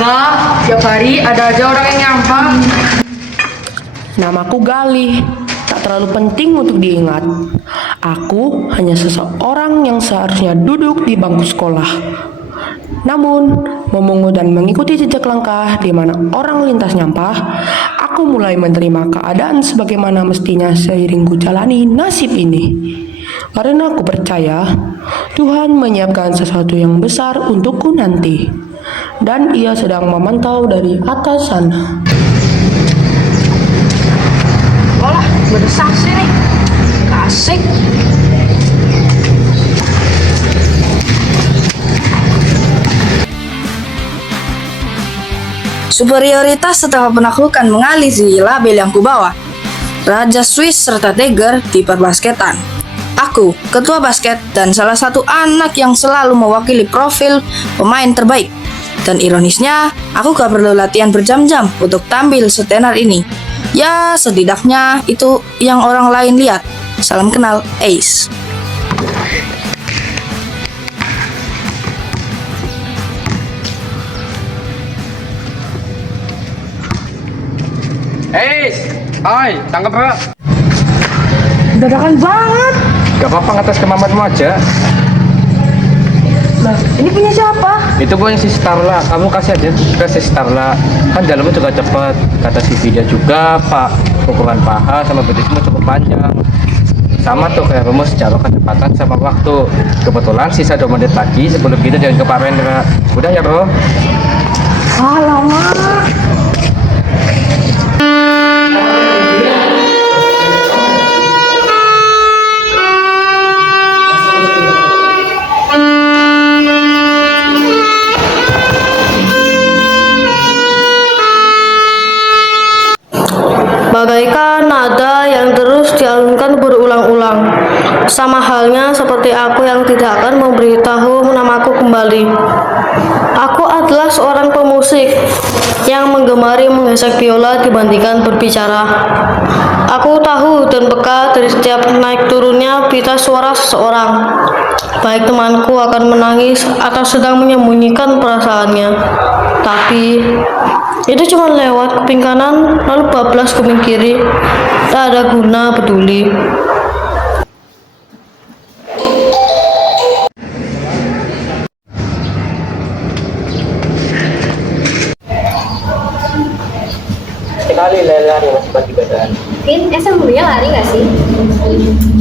Astaga, tiap hari ada aja orang yang nyampah. Namaku Galih, tak terlalu penting untuk diingat. Aku hanya seseorang yang seharusnya duduk di bangku sekolah. Namun, memungut dan mengikuti jejak langkah di mana orang lintas nyampah, aku mulai menerima keadaan sebagaimana mestinya seiring ku jalani nasib ini. Karena aku percaya Tuhan menyiapkan sesuatu yang besar untukku nanti, dan Ia sedang memantau dari atas sana. Walah, berdesak sih nih. Asik. Superioritas setelah penaklukan mengalih di label yang kubawa. Raja Swiss serta Tiger di perbasketan. Aku, ketua basket dan salah satu anak yang selalu mewakili profil pemain terbaik. Dan ironisnya, aku gak perlu latihan berjam-jam untuk tampil setenar ini. Ya, setidaknya itu yang orang lain lihat. Salam kenal, Ace. Hai, tangkap Pak. Dadakan banget. Gak apa-apa, ngetes kemampuanmu aja. Lah, ini punya siapa? Itu punya si Starla, kamu kasih aja ke si Starla. Kan dalamnya juga cepet. Kata si dia juga, Pak, ukuran paha sama betismu cukup panjang. Sama tuh kayak rumus secara kecepatan sama waktu. Kebetulan sisa 2 menit lagi sebelum kita jangan ke Pak Rendra. Udah ya, Bro? Alamak. Bagaikan nada yang terus dialunkan berulang-ulang, sama halnya seperti aku yang tidak akan memberitahu namaku kembali. Aku adalah seorang pemusik yang menggemari menggesek biola dibandingkan berbicara. Aku tahu dan peka dari setiap naik turunnya pita suara seseorang, baik temanku akan menangis atau sedang menyembunyikan perasaannya. Tapi itu cuma lewat kuping kanan, lalu bablas kuping kiri. Tak ada guna peduli. Sekali lari masih pagi badan. Sebelumnya lari nggak sih?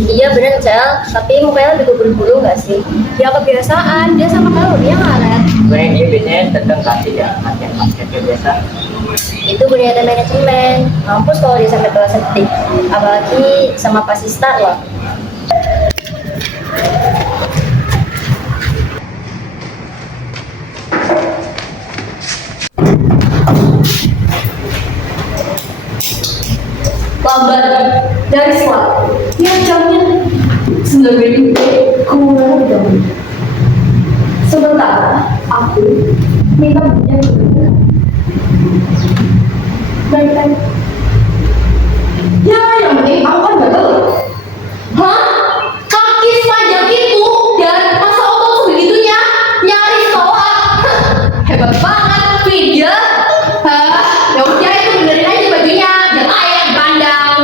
Iya bener Cel, tapi mukanya lebih berbulu nggak sih? Ya kebiasaan, dia sama kalau dia ngaret. Sebenarnya dia biasanya tentang kasih ya, latihan basket biasa. Itu budaya manajemen. Mampus kalau dia sampai kelas setik. Apalagi sama pasistar loh. Lambat dari selat. Ya jamnya 9 kurang jam. Sebentar, aku minta punya baik-baik. Ya, yang penting aku kan gagal. Hah? Kaki sepanjang itu dan masa otot sebegitunya nyaris tolak. Hebat banget, Vidya. Hah? Ya udah itu benerin aja bajunya, jangan air pandang.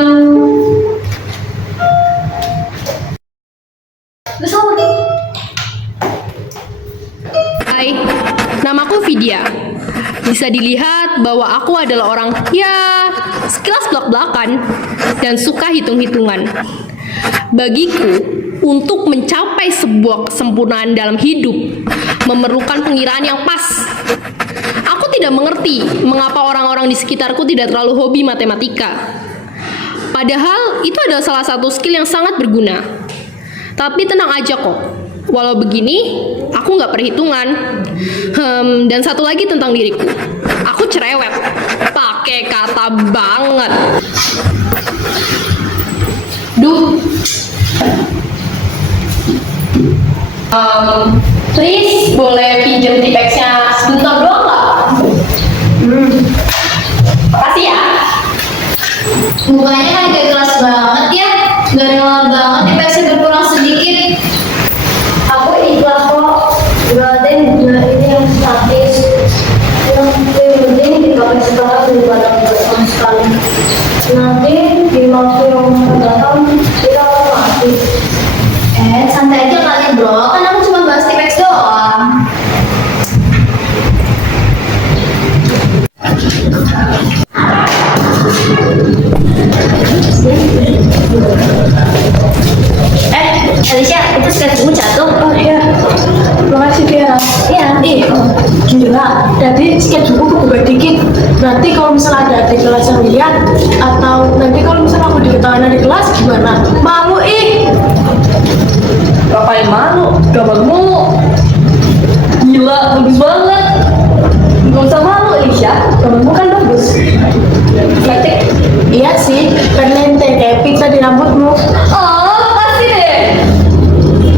Hai, namaku Vidya. Bisa dilihat bahwa aku adalah orang ya sekilas belak-belakan dan suka hitung-hitungan. Bagiku, untuk mencapai sebuah kesempurnaan dalam hidup memerlukan pengiraan yang pas. Aku tidak mengerti mengapa orang-orang di sekitarku tidak terlalu hobi matematika. Padahal itu adalah salah satu skill yang sangat berguna. Tapi tenang aja kok, walau begini, aku nggak perhitungan. Dan satu lagi tentang diriku, aku cerewet, pakai kata banget. Duh. Please, boleh pinjam tipexnya sebentar doang nggak? Makasih ya. Mukanya kan kayak kelas banget ya. Gak rela banget tipexnya berkurang sedikit. Aku ikhlas kok. Berarti ini yang statis. bro, kan aku cuma bahas T-Rex doang. Alicia, itu sketchmu jatuh. Oh iya, makasih Tiara. Iya. Gila, tadi sketch buku kebuka dikit. Berarti kalau misalnya ada adik kelas yang lihat, atau nanti kalau misalnya aku diketawain di kelas gimana? Malu Ngapain malu? Gambarmu gila, bagus banget. Gak usah malu, Isya. Gambarmu kan bagus. Cantik. Iya sih, kan lente kayak pita di rambutmu. Oh, makasih deh.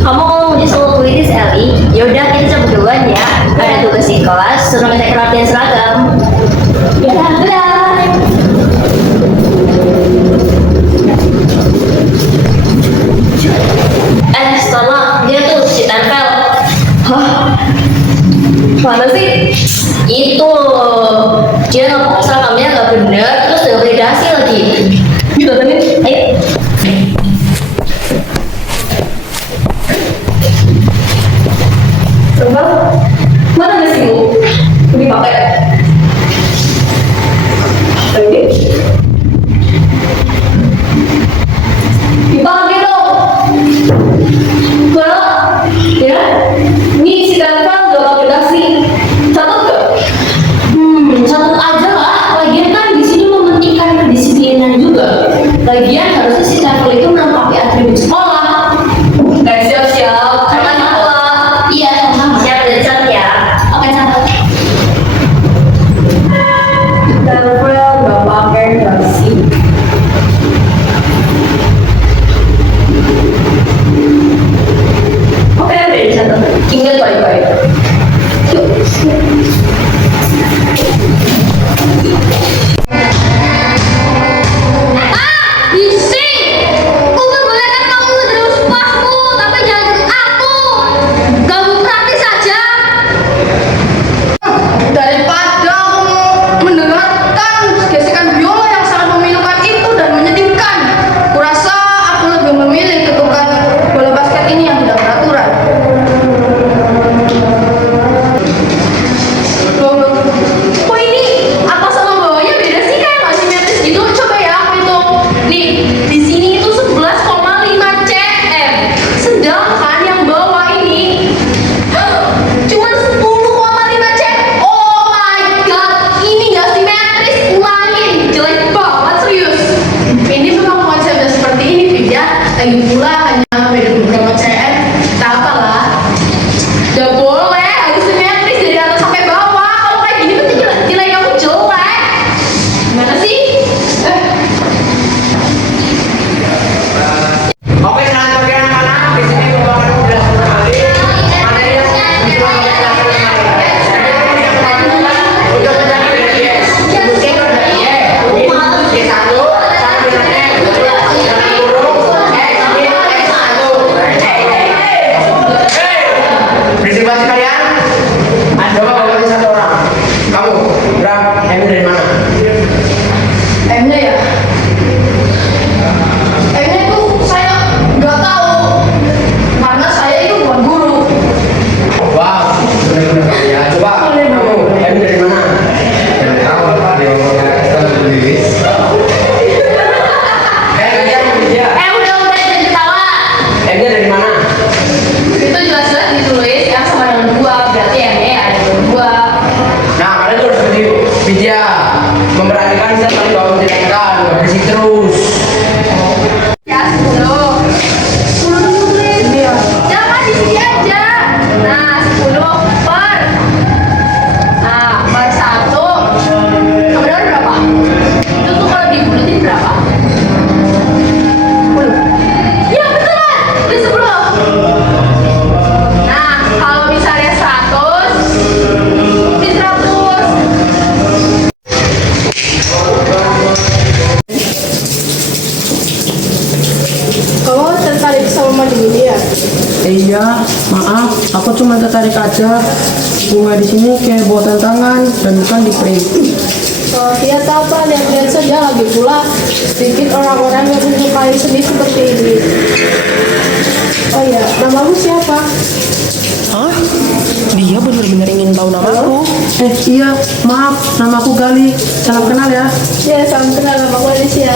Kamu kalau mau disuruh kuitis Eli, yaudah kita coba duluan ya. Ada tugas di kelas, suruh ngecek latihan seragam. Ya, Dadah. Stella, dia tuh si tempel. Hah? Mana sih? Itu dia ngomong seragamnya nggak bener, terus delegasi lagi. Gitu tadi. Ayo. Coba. Mana nasimu? Dipakai. Lagi. Dipakai dong. Kalau ya, ini si Tanpa udah pakai dasi. Catat gak? Catat aja lah. Lagian kan di sini mementingkan kedisiplinan juga. Lagian harusnya si tempel itu menampaki atribut sekolah. Siap-siap. Sama juga. Iya, sama. Siap dan catat ya. Oke, catat. Tempel gak pakai dasi. Oke, udah dicatat. Ingat baik-baik. Bising! Udah boleh kan kamu terus pasmu, tapi jangan deket aku. Ganggu praktis saja. daripada aku mendengarkan gesekan biola yang sangat memilukan itu dan menyedihkan, kurasa aku lebih memilih ketukan bola basket ini yang tidak beraturan. Loh, kok ini atas sama bawahnya beda sih, kayak nggak simetris gitu? Coba ya aku hitung. Nih, di sini itu 11,5 cm, sedangkan yang bawah ini cuma 10,5 cm. Oh my god, ini nggak simetris. Ulangin, jelek banget serius. Ini memang konsepnya seperti ini, Vidya. Lagi pula hanya beda beberapa cm. Tak apalah. Gak boleh, harus simetris dari atas sampai bawah. Kalau kayak gini pasti nilai kamu jelek. Gimana sih? Oke, selanjutnya bagian mana? Di sini pembangunan sudah selesai. Mana yang untuk menjadi yes. Mungkin yes satu, sama dengannya jangan burung. Satu. Berisik banget kalian. Coba kalau satu orang. Kamu, Bram, Emil dari mana? M-nya ya? M-nya itu saya nggak tahu. Karena saya itu bukan guru. Wow, benar-benar ya. Coba kamu, Emil dari mana? Dari awal Pak, dia kalian kerja. Udah jangan ketawa. Emil dari mana? Itu jelas-jelas ditulis yang sama dengan dua, berarti M-nya ada dua. Nah, kalian tuh harus seperti Vidya, memperhatikan saya paling bawah menjelaskan, berisik terus. Ya, 10. 10 ditulis. Jangan di sini aja. Nah, 10 per. Nah, per 1. Kemudian berapa? Itu tuh kalau dibulatin berapa? 10. Ya, betulan. Itu 10. Nah, kalau misalnya 100, ini 100. Kamu tertarik sama dia? Iya, maaf, aku cuma tertarik aja. Bunga di sini kayak buatan tangan dan bukan di print. Ya apa, lihat-lihat saja lagi pula sedikit orang-orang yang menyukai seni seperti ini. Oh ya, namamu siapa? Hah? Dia benar-benar ingin tahu namaku. Iya, maaf, namaku Gali. Salam kenal ya. Ya, salam kenal, namaku Alicia.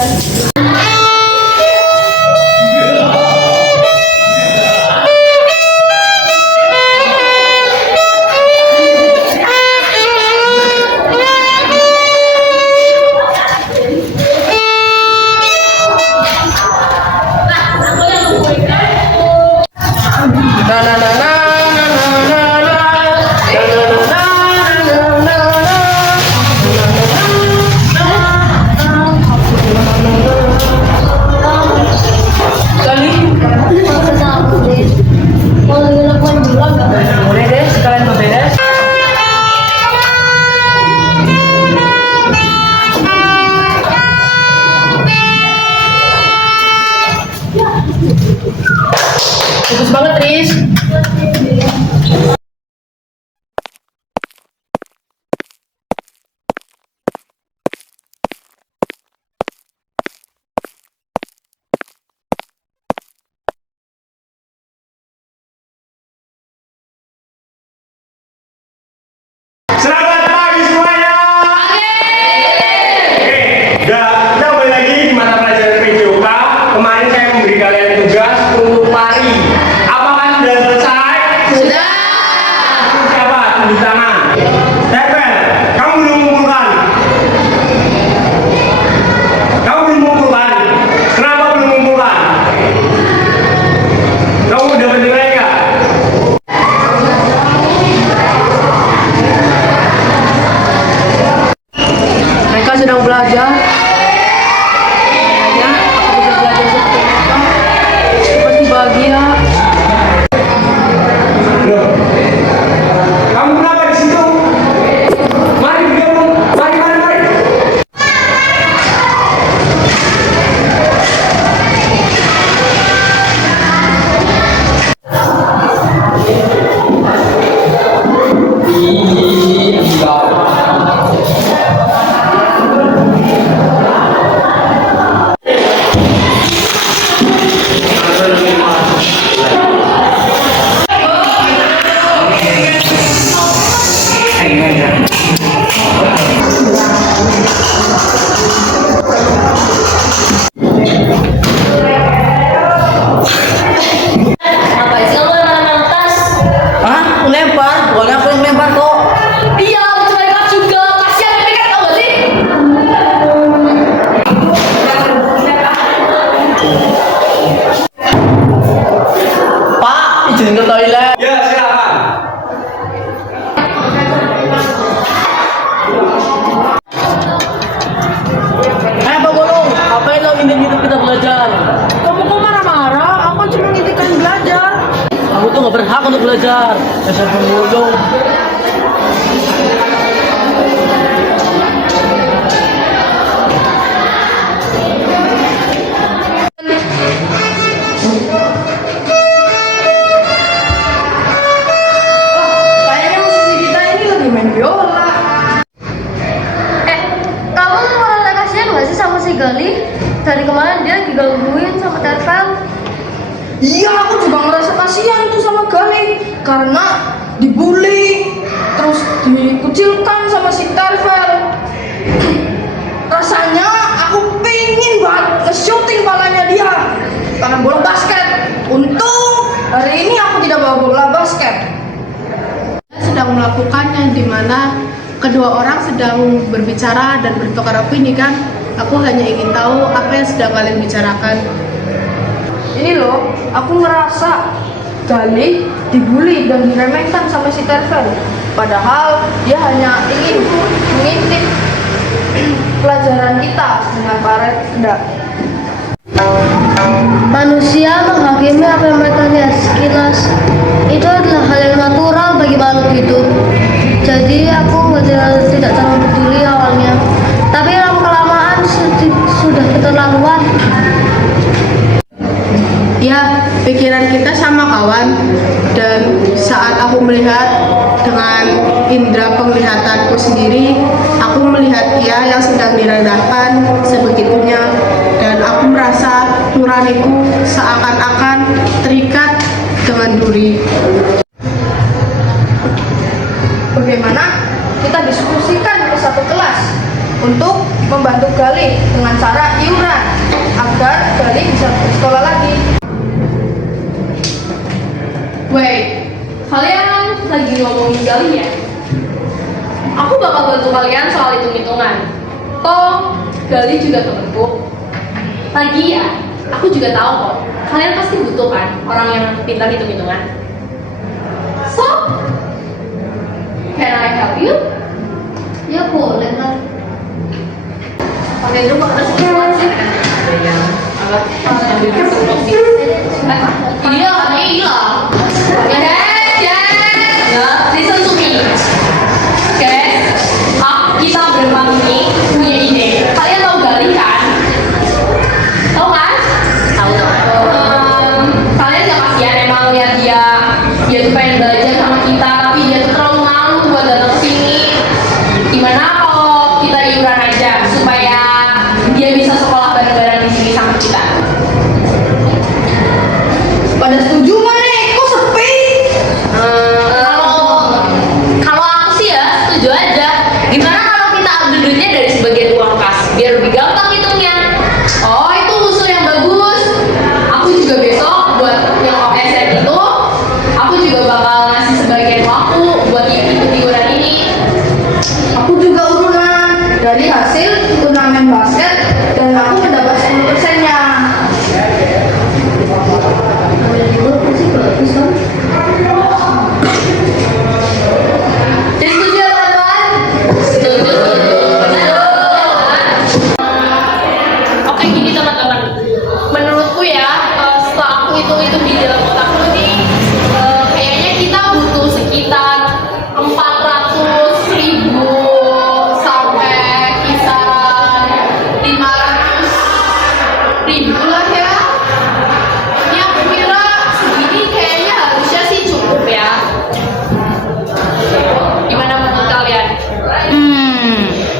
Boleh deh, sekalian beberes. Bagus banget, Riz. Selamat pagi semuanya. Kita kembali lagi di mata pelajaran PJOK. Kemarin saya memberi kalian tugas untuk lari. Apakah sudah selesai? Sudah. Siapa? Tunjuk tangan. Tepel, kamu belum mengumpulkan. Kamu belum mengumpulkan. Kenapa belum mengumpulkan? Kamu udah mendengar nggak? Mereka sedang belajar. Kayaknya aku bisa belajar seperti mereka. Seperti bahagia. Loh, kamu kenapa di situ? Mari bergabung, mari. Ngapain sih kamu lempar tas? Hah? Lempar? Bukan aku yang lempar kok. Iya, cuma kelas juga. Kasihan tapi kan tau gak sih? Pak, izin ke toilet. Ya, silakan. Pak Guru, ngapain lo ngintip kita belajar? Kamu kok marah-marah? Aku cuma ngintipkan belajar. Kamu tuh gak berhak untuk belajar. Dasar pemulung. Kayaknya musisi kita ini lagi main biola. Kamu merasa kasihan gak sih sama si Gali? Dari kemarin dia digangguin sama Tervel. Iya, aku juga ngerasa kasihan itu sama Gali karena dibully, terus dikucilkan sama si Tervel. Rasanya aku pingin banget nge-shooting palanya dia karena bola basket. Untung hari ini aku tidak bawa bola basket. Sedang melakukannya di mana kedua orang sedang berbicara dan bertukar opini kan. Aku hanya ingin tahu apa yang sedang kalian bicarakan. Ini loh, aku ngerasa Gali dibully dan diremehkan sama si Tervel. Padahal dia hanya ingin mengintip pelajaran kita dengan karet rendah. Manusia menghakimi apa yang mereka lihat sekilas. Itu adalah hal yang natural bagi makhluk hidup. Jadi aku tidak terlalu peduli awalnya. Tapi lama-kelamaan sudah keterlaluan. Ya, pikiran kita sama kawan. Dan saat aku melihat dengan indera penglihatanku sendiri, aku melihat ia direndahkan sebegitunya, dan aku merasa nuraniku seakan-akan terikat dengan duri. Bagaimana kita diskusikan ke satu kelas untuk membantu Gali dengan cara iuran agar Gali bisa bersekolah lagi. Wait, kalian lagi ngomongin Gali ya? Aku bakal bantu kalian soal hitung-hitungan. Toh, Gali juga temenku. Lagi ya, aku juga tahu kok, kalian pasti butuh kan orang yang pintar hitung-hitungan. So, can I help you? Ya boleh lah. Pakai dulu pakai sih. Ini lah, ini lah. Listen to me. Oke, kita berempat ini punya ide. Kalian tahu Gali kan? Tahu kan? Tahu dong. Kalian gak kasihan emang lihat dia tuh pengen belajar sama kita, tapi dia tuh terlalu malu buat datang ke sini. Gimana kalau kita iuran aja supaya dia bisa sekolah bareng-bareng di sini sama kita? Pada setuju mana? Kok sepi? Kalau aku sih ya setuju aja. Gimana kalau kita ambil duitnya dari sebagian uang kas biar lebih gampang hitungnya? Oh, itu usul yang bagus. Aku juga besok buat yang OSN itu, aku juga bakal ngasih sebagian waktu buat ikut iuran ini. Aku juga urunan dari hasil turnamen basket dan aku mendapat 10%-nya. Jadi setuju ya teman-teman? Setuju. Oke, gini teman-teman. Menurutku ya, setelah aku hitung-hitung di dalam otakku nih, kayaknya kita butuh sekitar 400.000 sampai kisaran 500.000 lah ya. Ini aku kira segini kayaknya harusnya sih cukup ya. Gimana menurut kalian?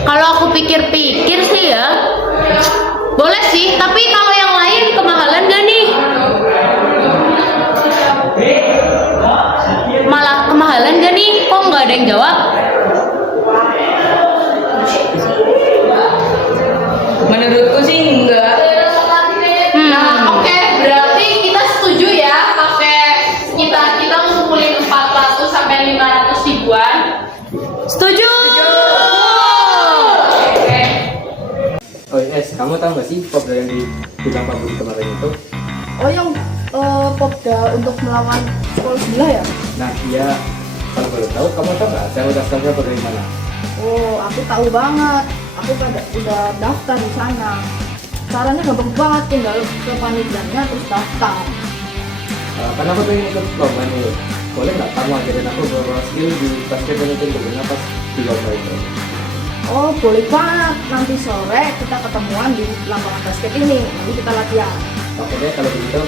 Kalau aku pikir-pikir sih ya, boleh sih, tapi kalau yang lain kemahalan gak nih? Malah kemahalan gak nih? Kok nggak ada yang jawab? Menurutku sih enggak. Nah, oke, berarti kita setuju ya pakai kita ngumpulin 400 sampai 500 ribuan. Setuju. Oke. Oh yes, kamu tahu nggak sih Popda yang dibilang Pak Budi kemarin itu? Oh, yang Popda untuk melawan sekolah sebelah ya? Nah iya, kalau boleh tahu kamu tahu nggak saya udah daftarnya bagaimana? Oh, aku tahu banget. Aku udah daftar di sana. Caranya gampang banget, tinggal ke panitianya terus daftar. Karena aku pengen ikut lomba nih, boleh nggak kamu ajarin aku beberapa skill di basket dan itu gimana pas di lomba itu? Oh, boleh banget. Nanti sore kita ketemuan di lapangan basket ini. Nanti kita latihan. Oke deh kalau begitu.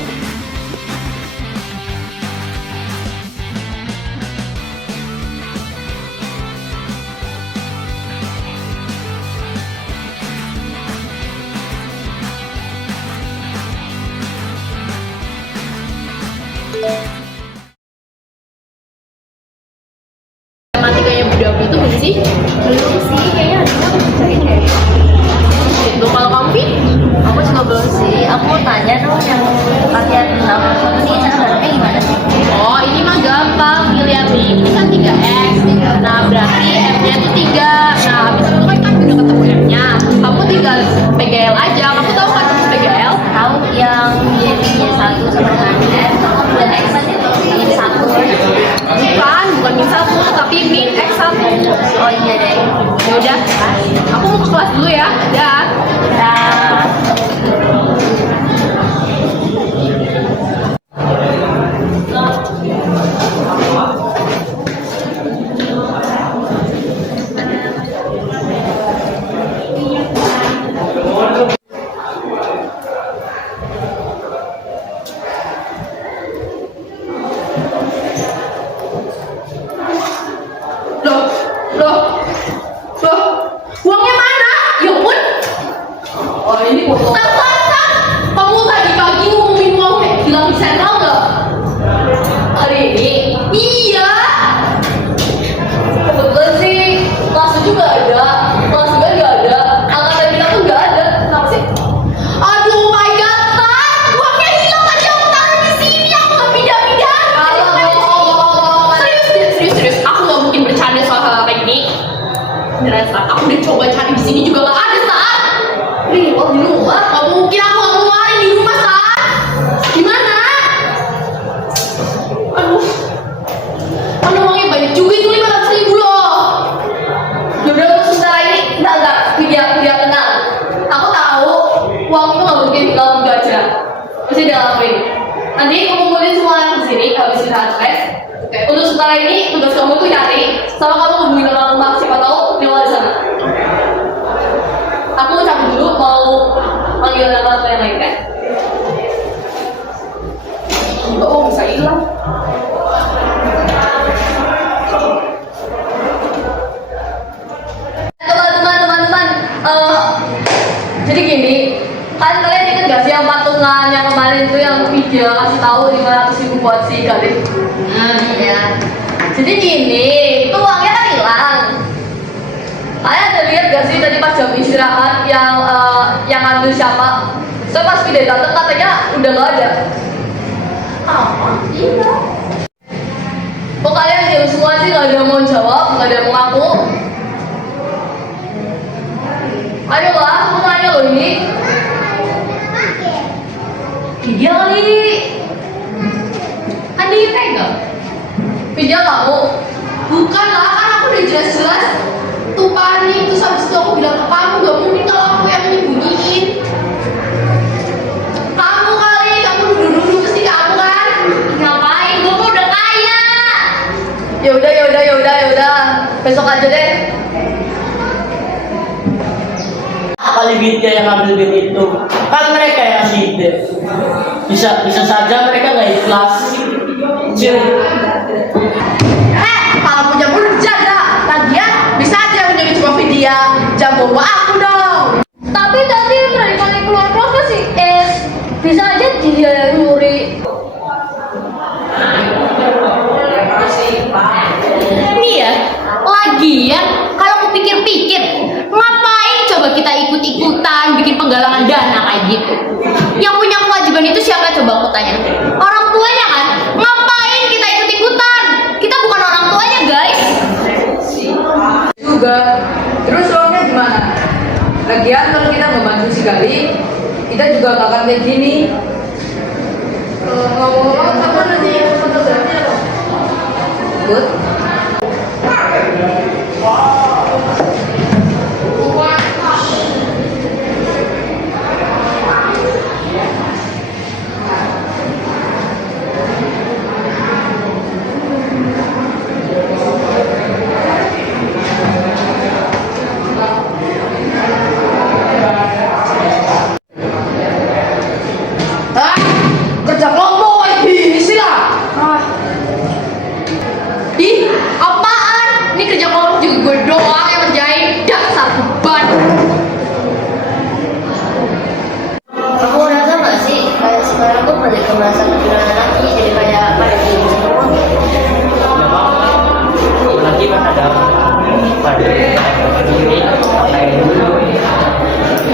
Matematikanya Bu Davi itu belum sih? Belum sih, kayaknya harusnya aku cari deh. Itu kalau kamu Pi? Aku juga belum sih. Aku mau tanya dong yang latihan 6 ini cara barengnya gimana sih? Oh, ini mah gampang. Pilihan nih, ini kan 3x. Nah, berarti M-nya itu 3. Nah, habis itu kan udah ketemu M-nya. Kamu tinggal PGL aja. Kamu tahu kan PGL? Tahu yang Y-nya 1 sama dengan M dan X itu min 1. Bukan min 1, tapi min X1. Oh iya deh. Ya udah, aku mau ke kelas dulu ya. Dah. Dah. Loh, uangnya mana? Ya ampun, ini foto. Kamu tadi pagi ngomongin uang kayak hilang di sentral nggak? Hari ini? Iya. Kebetulan sih kelas juga ada, kelas juga nggak ada, angkatan kita tuh nggak ada. Kenapa sih? Aduh my god, Tan, uangnya hilang tadi aku taruh di sini, aku nggak pindah-pindah. Serius, aku nggak mungkin bercanda soal hal kayak gini. Beneran, Tan, aku udah coba cari di sini juga nggak ada, Tan. Nih, oh di rumah, nggak mungkin aku nggak keluarin di rumah, Tan. Gimana? Aduh, uangnya banyak juga itu 500.000 loh. Yaudah untuk sementara ini, enggak, biar tenang. Aku tahu uang itu nggak mungkin tinggal begitu aja. Pasti dia lakuin. Nanti aku kumpulin semua yang di sini habis istirahat stres. Oke, untuk sementara ini tugas kamu tuh nyari, sama kamu hubungin orang rumah, siapa tahu dia ada di sana. Aku mau cabut dulu, mau panggil nama yang lain kan? Oh, bisa hilang. Teman-teman, jadi gini, kan kalian ingat gak sih yang patungan yang kemarin itu yang video kasih tahu 500.000 buat si Galih? Ya. Jadi gini, itu uangnya kan hilang. Kalian ada lihat gak sih tadi pas jam istirahat yang ngambil siapa? So pas video datang katanya udah gak ada. Iya. Kok kalian diam semua sih, gak ada yang mau jawab, gak ada yang mau ngaku? Ayolah, aku nanya loh ini. Iya kali. Kan dia pegang. Video kamu? Bukan lah, kan aku udah jelas-jelas tuh panik, terus habis itu aku bilang ke kamu, gak mungkin kalau aku yang nyembunyiin. Kamu kali, kamu duduk-duduk pasti kamu kan? Ngapain? Gue udah kaya. Yaudah. Besok aja deh. Kali duitnya yang ambil duit itu kan mereka yang sidik, bisa saja mereka nggak ikhlas. Kalau punya mulut jaga, lagian bisa aja yang jadi cuma video, jangan bawa aku dong. Tapi tadi dari kali keluar kelas si bisa aja dia yang nyuri. Nih ya, lagian kalau aku pikir-pikir, ngapain coba kita ikut-ikutan bikin penggalangan dana kayak gitu? Yang punya kewajiban itu siapa coba aku tanya? Orang tuanya kan? Ngapain kita ikut-ikutan? Kita bukan orang tuanya, guys. Juga. Terus uangnya gimana? Lagian kalau kita ngebantu si Gali, kita juga gak akan kayak gini. Ngomong-ngomong, kamu nanti fotografi apa? Good. Kerja kelompok kayak gini sih lah. Ih, apaan? Ini kerja kelompok juga gue doang yang ngerjain. Dasar beban. Kamu rasa nggak sih kayak sekarang tuh banyak yang merasa kehilangan lagi, jadi kayak pada diri semua. Lagi kan ada pada diri kayak dulu.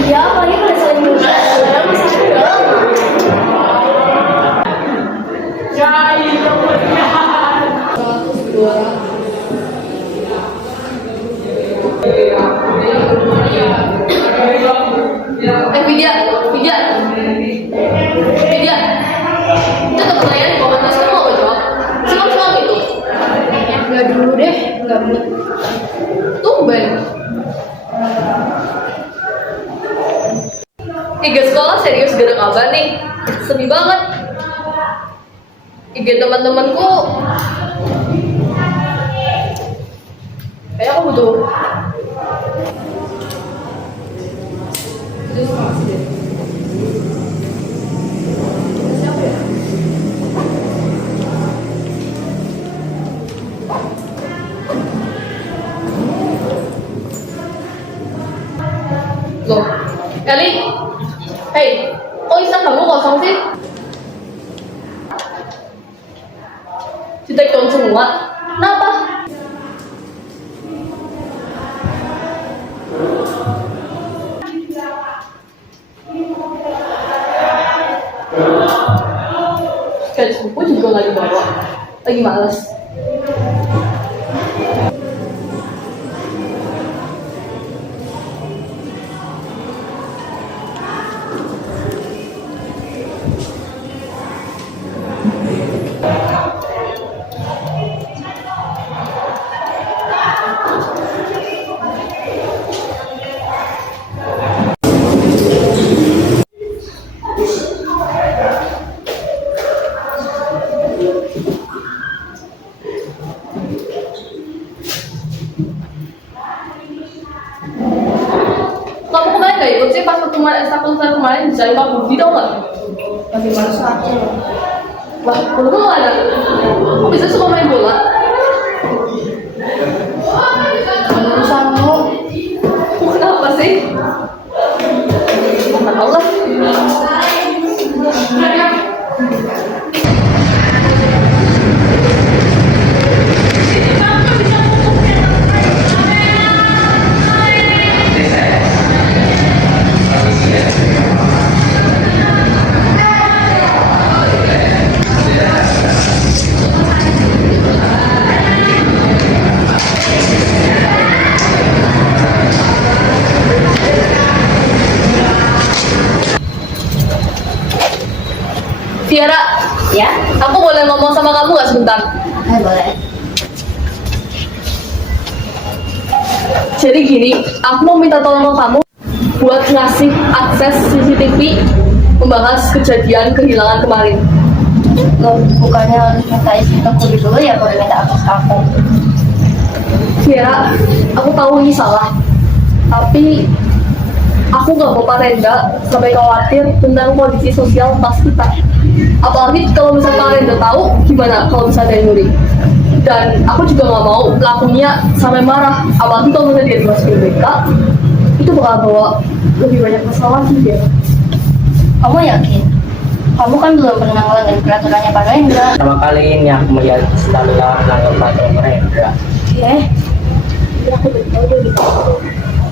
Iya, apalagi pada saat juga sekarang masih ada. Vidya. Itu tuh pertanyaan di bawah tas kamu mau jawab? Siapa itu? Enggak dulu deh, enggak dulu. Tumben. Tiga sekolah serius gak ada kabar nih. Sedih banget. IG teman-temanku kayak aku butuh. Siapa ya? Loh, Eli, Hei, kok Instagrammu kosong sih? Di take down semua. Kenapa? Facebookku juga nggak dibawa. Lagi males. Kamu kemarin gak ikut sih pas pertemuan ekstrakurikuler kemarin bisa 50 tau gak? Masih males aja. Wah, belum mau ada. Kok bisa suka main bola? Urusanmu. Kenapa sih? Nggak tahu lah. Tiara, Ya? aku boleh ngomong sama kamu gak sebentar? Boleh. Jadi gini, aku mau minta tolong ke kamu buat ngasih akses CCTV membahas kejadian kehilangan kemarin. Loh, bukannya harus minta izin ke Kuli dulu ya baru minta akses ke aku. Tiara, aku tahu ini salah, tapi aku gak mau Parenda sampai khawatir tentang kondisi sosial pas kita. Apalagi kalau misalnya Parenda tahu, gimana kalau misalnya ada yang nyuri. Dan aku juga gak mau pelakunya sampai marah. Apalagi kalau misalnya dia dimasukin BK, itu bakal bawa lebih banyak masalah lagi ya. Kamu yakin? Kamu kan belum pernah ngelanggar peraturannya Pak Rendra. Pertama kali ini aku melihat Starla melanggar peraturan Rendra. Oke. Jadi aku beritahu dia gitu.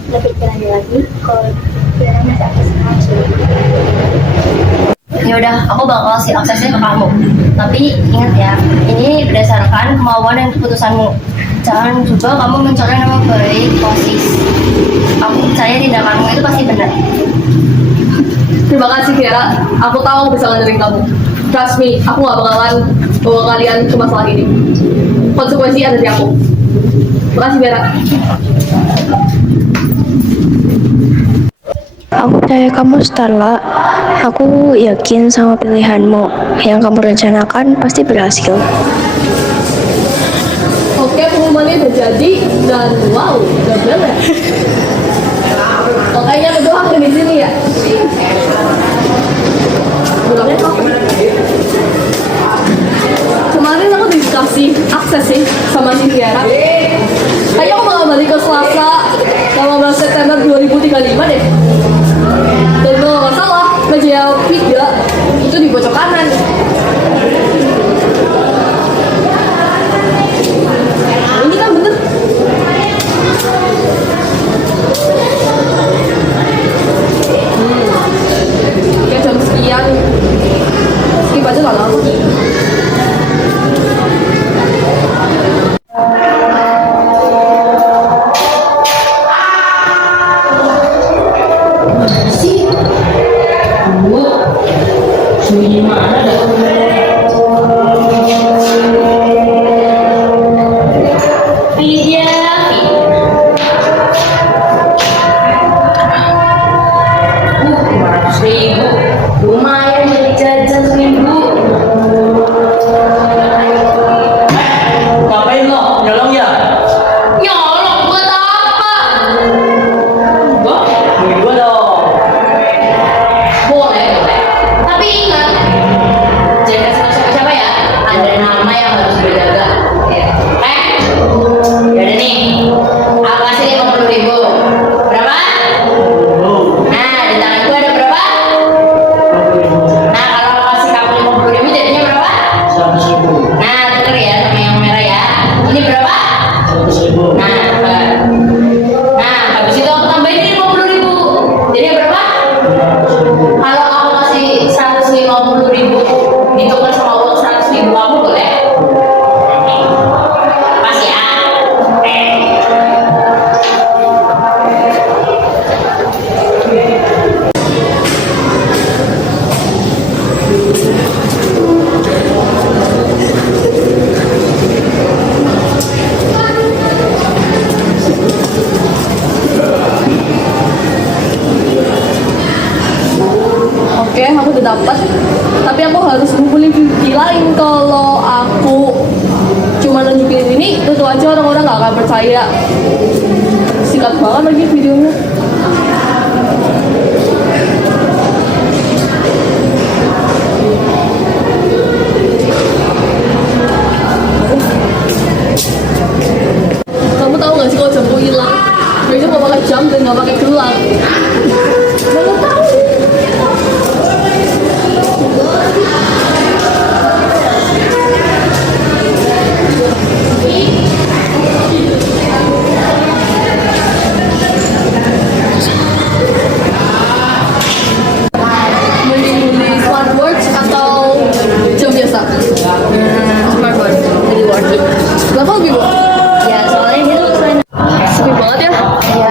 Lebih berani lagi kalau Tiara minta akses ke aku. Ya udah, aku bakal kasih aksesnya ke kamu. Tapi ingat ya, ini berdasarkan kemauan dan keputusanmu. Jangan juga kamu mencoreng nama baik OSIS. Aku percaya tindakanmu itu pasti benar. Terima kasih Tiara, aku tahu aku bisa nganterin kamu. Trust me, aku gak bakalan bawa kalian ke masalah ini. Konsekuensi ada di aku. Terima kasih Tiara. Aku percaya kamu, Starla. Aku yakin sama pilihanmu. Yang kamu rencanakan pasti berhasil. Oke, pengumumannya udah jadi dan wow, udah bener. Makanya berdua aku di sini ya. Bilangnya kok. Kemarin aku dikasih akses sih sama si Tiara. Kayaknya aku bakal balik ke Selasa 18 September 2035 deh. Dan kalau nggak salah, meja 3 itu di pojok kanan. Nah, ini kan bener. Ya jam sekian. Skip aja lah lama. Lumayan jadi jajan seminggu. Ngapain lo? Nyolong ya? Nyolong buat apa? Gua? Beli gua dong. Boleh. Tapi ingat, yang aku udah dapat, tapi aku harus ngumpulin bukti lain. Kalau aku cuma nunjukin ini, tentu aja orang-orang gak akan percaya. Singkat banget lagi videonya. Kamu tahu gak sih kalau jamku hilang? Mereka mau pakai jam dan gak pakai gelang. Kamu tahu? Mending smartwatch atau jam biasa? Smartwatch, jadi worth it. Kenapa lebih worth it? Ya soalnya dia lebih sepi banget ya. Iya.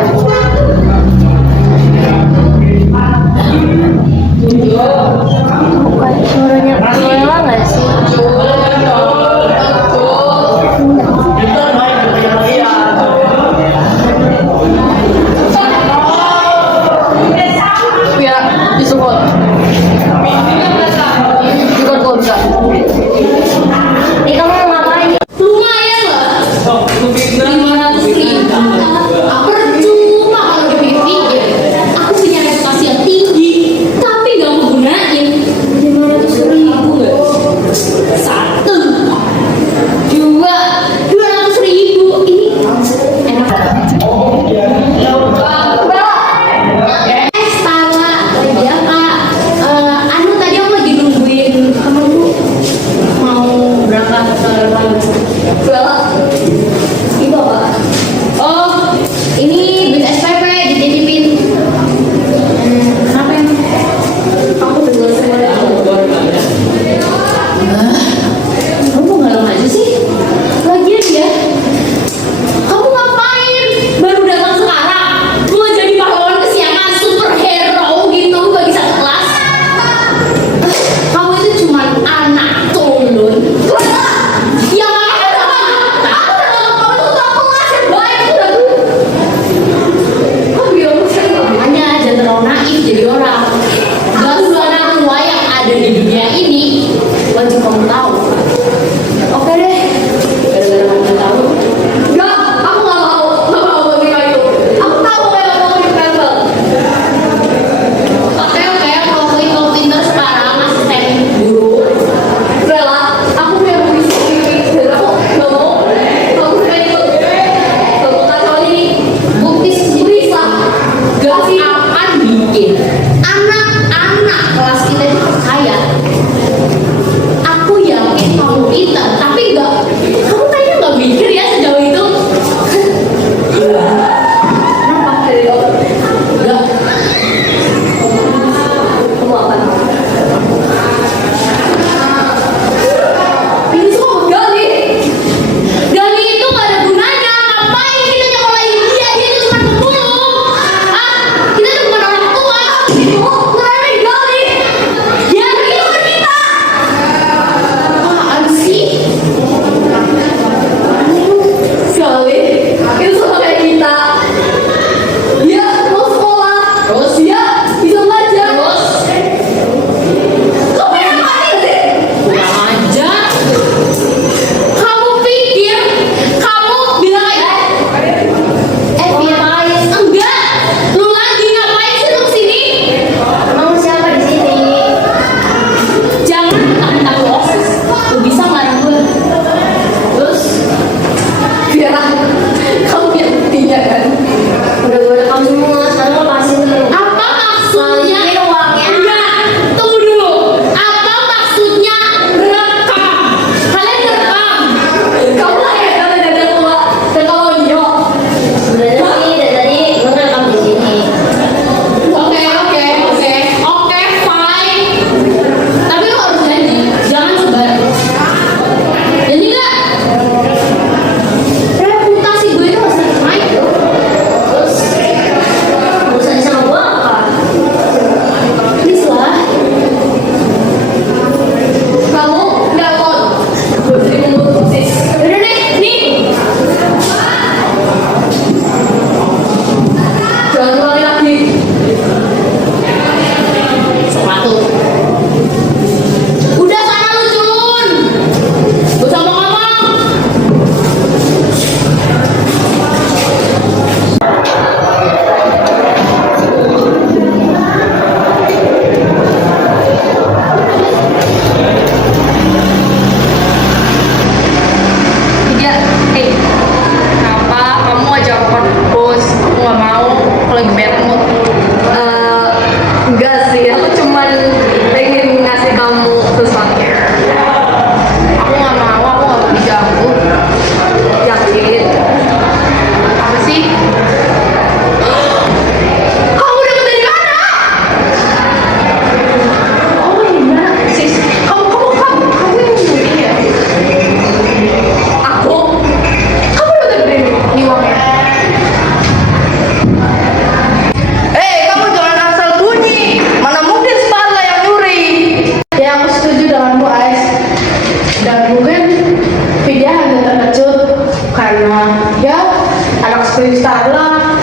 Sri Starla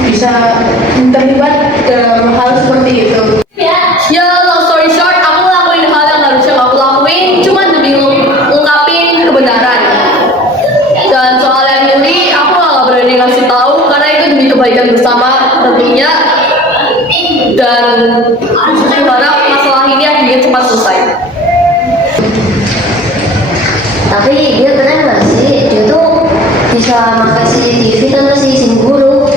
bisa terlibat dalam hal seperti itu. Ya, long story short, aku ngelakuin hal yang harusnya aku lakuin cuma demi ngungkapin kebenaran. Dan soal yang Yuli, aku gak berani ngasih tahu karena itu demi kebaikan bersama tentunya. Dan aku harap masalah ini akhirnya cepat selesai. Tapi dia keren nggak sih? Dia tuh bisa pakai CCTV tanpa seizin guru.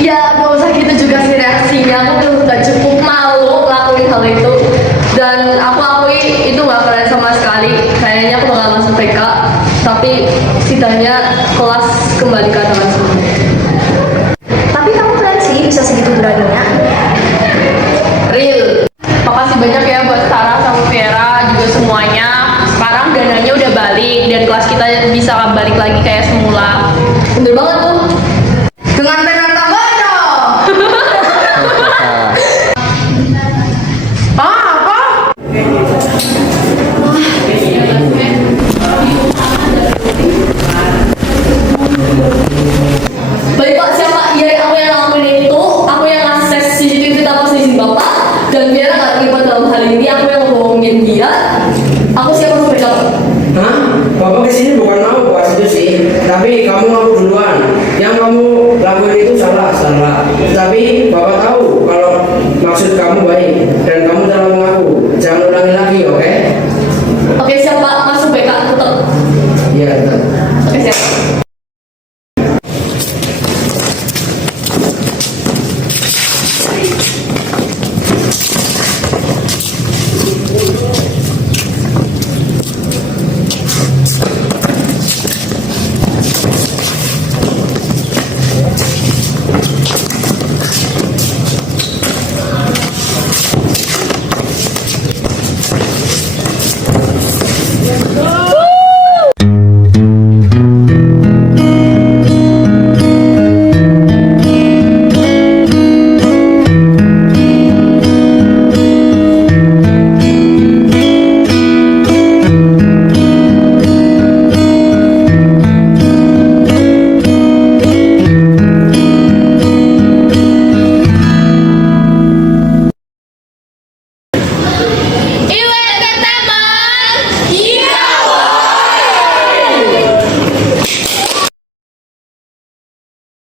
Ya, gak usah gitu juga sih reaksinya. Aku tuh gak cukup malu ngelakuin hal itu. Dan aku akui itu gak keren sama sekali. Kayaknya aku bakal masuk TK. Tapi setidaknya kelas kembali ke tangan semua. Tapi kamu keren sih, bisa segitu beraninya. Real. Makasih banyak ya buat Sarah sama Vera juga semuanya. Sekarang dananya udah balik dan kelas kita bisa balik lagi kayak semula. Bener banget tuh. Dengan tenang tambahan dong. Apa? Baik Pak, siapa? Iya, aku yang ngelakuin itu. Aku yang akses CCTV tanpa seizin Bapak. Dan Vera gak terlibat dalam hal ini. Aku yang ngomongin dia. Aku siapa mereka? Hah? Bapak kesini bukan mau buat itu sih, tapi kamu ngaku duluan. Yang kamu lakuin itu salah. Tapi Bapak